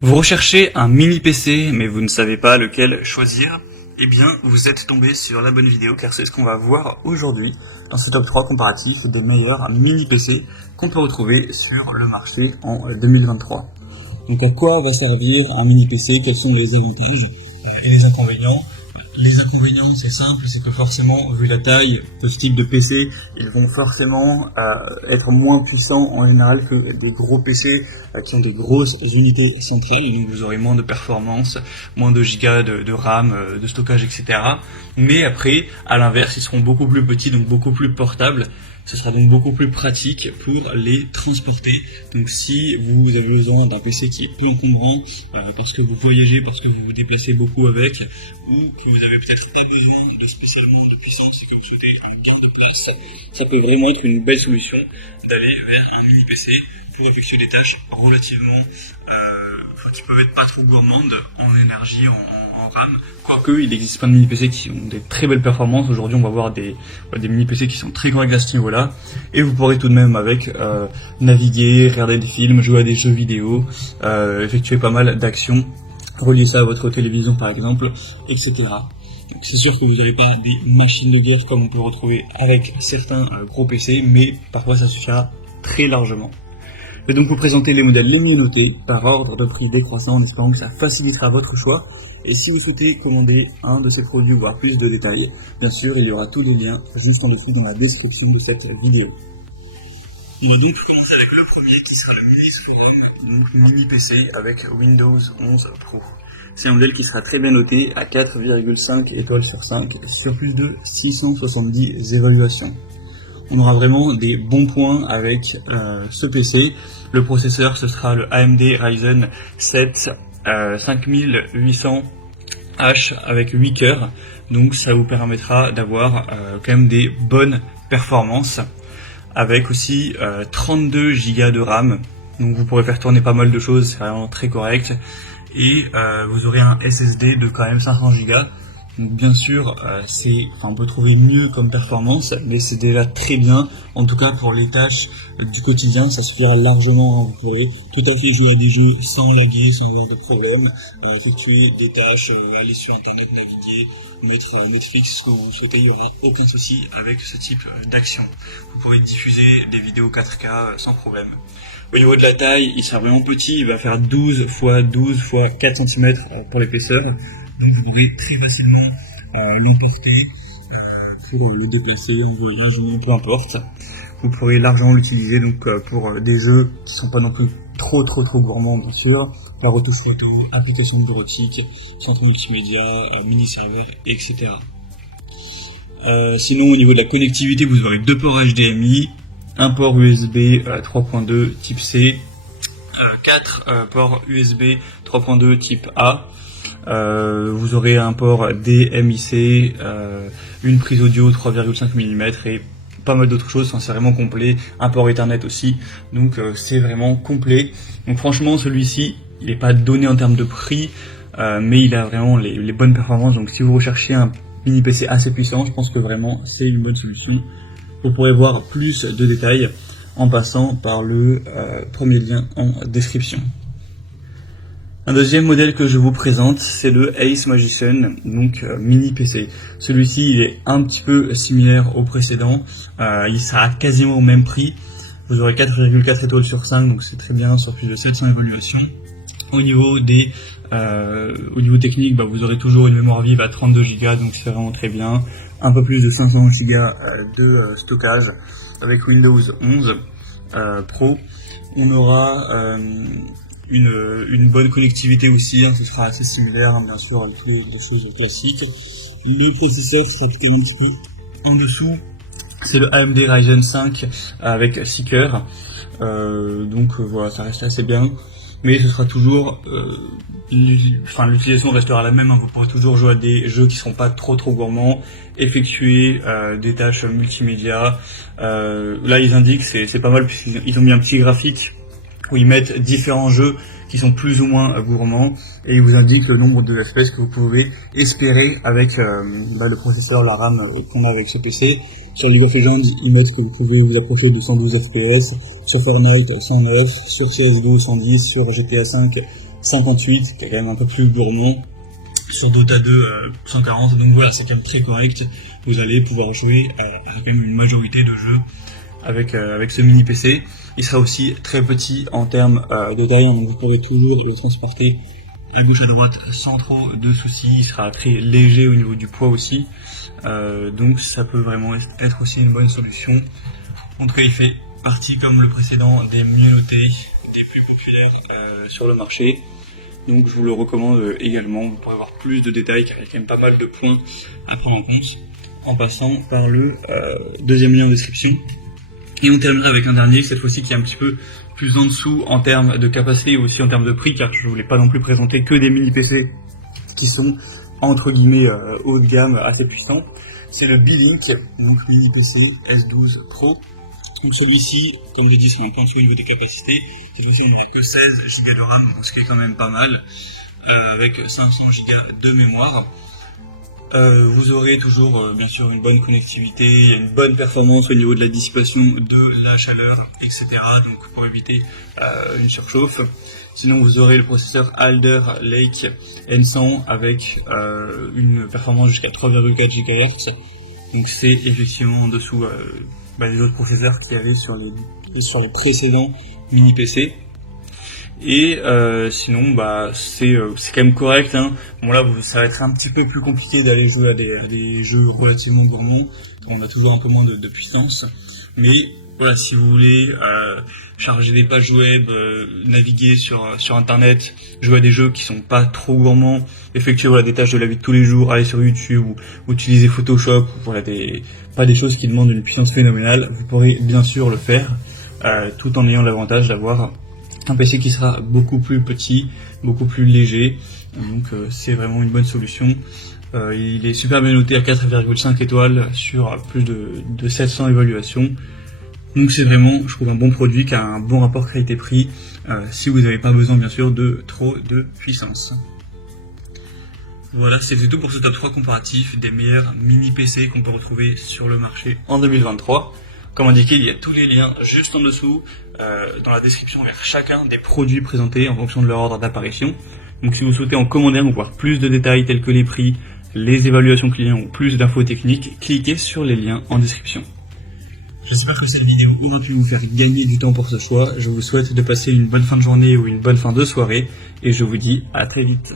Vous recherchez un mini PC, mais vous ne savez pas lequel choisir? Eh bien, vous êtes tombé sur la bonne vidéo, car c'est ce qu'on va voir aujourd'hui dans ce top 3 comparatif des meilleurs mini PC qu'on peut retrouver sur le marché en 2023. Donc à quoi va servir un mini PC? Quels sont les avantages et les inconvénients? Les inconvénients, c'est simple, c'est que forcément, vu la taille de ce type de PC, ils vont forcément être moins puissants en général que des gros PC qui ont des grosses unités centrales, et donc vous aurez moins de performance, moins de gigas de RAM, de stockage, etc. Mais après, à l'inverse, ils seront beaucoup plus petits, donc beaucoup plus portables. Ce sera donc beaucoup plus pratique pour les transporter. Donc si vous avez besoin d'un PC qui est peu encombrant, parce que vous voyagez, parce que vous vous déplacez beaucoup avec, ou que vous avez peut-être pas besoin de spécialement de puissance, que vous souhaitez un gain de place, ça peut vraiment être une belle solution d'aller vers un mini PC pour effectuer des tâches relativement qui peuvent être pas trop gourmandes en énergie, en RAM. Quoique, il existe plein de mini PC qui ont des très belles performances. Aujourd'hui, on va voir des mini PC qui sont très corrects à ce niveau-là. Et vous pourrez tout de même avec naviguer, regarder des films, jouer à des jeux vidéo, effectuer pas mal d'actions, relier ça à votre télévision par exemple, etc. Donc c'est sûr que vous n'avez pas des machines de guerre comme on peut retrouver avec certains gros PC, mais parfois ça suffira très largement. Je vais donc vous présenter les modèles les mieux notés par ordre de prix décroissant en espérant que ça facilitera votre choix. Et si vous souhaitez commander un de ces produits ou voir plus de détails, bien sûr il y aura tous les liens juste en dessous dans la description de cette vidéo. On va donc commencer avec le premier qui sera le Mini Forum, donc mini PC avec Windows 11 Pro. C'est un modèle qui sera très bien noté à 4,5 étoiles sur 5 sur plus de 670 évaluations. On aura vraiment des bons points avec ce PC. Le processeur, ce sera le AMD Ryzen 7 5800H avec 8 cœurs. Donc ça vous permettra d'avoir quand même des bonnes performances. Avec aussi 32 Go de RAM. Donc vous pourrez faire tourner pas mal de choses, c'est vraiment très correct. Et vous aurez un SSD de quand même 500 Go. Donc bien sûr, on peut trouver mieux comme performance, mais c'est déjà très bien. En tout cas pour les tâches du quotidien, ça suffira largement. Vous pourrez tout à fait jouer à des jeux sans laguer, sans avoir de problème, effectuer des tâches, aller sur internet, naviguer, mettre Netflix quand vous souhaitez, il n'y aura aucun souci avec ce type d'action. Vous pourrez diffuser des vidéos 4K sans problème. Au niveau de la taille, il sera vraiment petit, il va faire 12 x 12 x 4 cm pour l'épaisseur. Donc vous pourrez très facilement l'emporter pour les déplacer en voyage, peu importe. Vous pourrez largement l'utiliser donc pour des jeux qui sont pas non plus trop gourmands bien sûr, la retouche photo, application bureautique, centre multimédia, mini-serveur, etc. Sinon au niveau de la connectivité, vous aurez deux ports HDMI, un port USB 3.2 type C, 4 ports USB 3.2 type A. Vous aurez un port DMIC, une prise audio 3,5 mm et pas mal d'autres choses, c'est vraiment complet, un port Ethernet aussi, donc c'est vraiment complet. Donc franchement celui-ci, il n'est pas donné en termes de prix, mais il a vraiment les bonnes performances, donc si vous recherchez un mini PC assez puissant, je pense que vraiment c'est une bonne solution. Vous pourrez voir plus de détails en passant par le premier lien en description. Un deuxième modèle que je vous présente, c'est le Ace Magician, donc mini PC. Celui-ci il est un petit peu similaire au précédent, il sera quasiment au même prix. Vous aurez 4,4 étoiles sur 5, donc c'est très bien, sur plus de 700 évaluations. Au niveau technique, vous aurez toujours une mémoire vive à 32 Go, donc c'est vraiment très bien. Un peu plus de 500 Go de stockage avec Windows 11 Pro. On aura une bonne connectivité aussi, ce sera assez similaire, bien sûr, avec toutes les choses classiques. Le processeur sera peut-être un petit peu en dessous. C'est le AMD Ryzen 5 avec 6 cœurs. Donc voilà, ça reste assez bien. Mais ce sera toujours, l'utilisation restera la même, hein. Vous pourrez toujours jouer à des jeux qui seront pas trop gourmands, effectuer des tâches multimédia. Là ils indiquent, c'est pas mal puisqu'ils ont mis un petit graphique où ils mettent différents jeux qui sont plus ou moins gourmands et ils vous indiquent le nombre de FPS que vous pouvez espérer avec le processeur, la RAM qu'on a avec ce PC. Sur League of Legends, ils mettent que vous pouvez vous approcher de 112 FPS, sur Fortnite 109, sur CSGO 110, sur GTA 5 58, qui est quand même un peu plus gourmand, sur Dota 2 140, donc voilà, c'est quand même très correct. Vous allez pouvoir jouer à quand même une majorité de jeux avec ce mini PC. Il sera aussi très petit en termes de taille, donc vous pourrez toujours le transporter à gauche à droite sans trop de soucis. Il sera très léger au niveau du poids aussi, donc ça peut vraiment être aussi une bonne solution. En tout cas, il fait partie, comme le précédent, des mieux notés, des plus populaires sur le marché. Donc je vous le recommande également. Vous pourrez avoir plus de détails car il y a quand même pas mal de points à prendre en compte en passant par le deuxième lien en description. Et on terminera avec un dernier, cette fois-ci qui est un petit peu plus en dessous en termes de capacité et aussi en termes de prix, car je ne voulais pas non plus présenter que des mini PC qui sont entre guillemets haut de gamme, assez puissants. C'est le B-Link, donc mini PC S12 Pro. Donc celui-ci, comme je l'ai dit, c'est un point au niveau des capacités. Cette fois-ci, on n'a que 16 Go de RAM, donc ce qui est quand même pas mal, avec 500 Go de mémoire. Vous aurez toujours bien sûr une bonne connectivité, une bonne performance au niveau de la dissipation de la chaleur, etc. Donc pour éviter une surchauffe. Sinon vous aurez le processeur Alder Lake N100 avec une performance jusqu'à 3,4 GHz. Donc c'est effectivement en dessous des autres processeurs qui avaient sur les précédents mini PC. Et sinon c'est quand même correct, hein. Bon là ça va être un petit peu plus compliqué d'aller jouer à des jeux relativement gourmands, on a toujours un peu moins de puissance, mais voilà, si vous voulez charger des pages web, naviguer sur internet, jouer à des jeux qui sont pas trop gourmands, effectuer des tâches de la vie de tous les jours, aller sur YouTube ou utiliser Photoshop, voilà, pas des choses qui demandent une puissance phénoménale, vous pourrez bien sûr le faire tout en ayant l'avantage d'avoir un PC qui sera beaucoup plus petit, beaucoup plus léger, donc c'est vraiment une bonne solution. Il est super bien noté à 4,5 étoiles sur plus de 700 évaluations, donc c'est vraiment, je trouve, un bon produit qui a un bon rapport qualité-prix, si vous n'avez pas besoin bien sûr de trop de puissance. Voilà, c'était tout pour ce top 3 comparatif des meilleurs mini PC qu'on peut retrouver sur le marché en 2023. Comme indiqué, il y a tous les liens juste en dessous, dans la description, vers chacun des produits présentés en fonction de leur ordre d'apparition. Donc si vous souhaitez en commander ou voir plus de détails tels que les prix, les évaluations clients ou plus d'infos techniques, cliquez sur les liens en description. J'espère que cette vidéo aura pu vous faire gagner du temps pour ce choix. Je vous souhaite de passer une bonne fin de journée ou une bonne fin de soirée et je vous dis à très vite.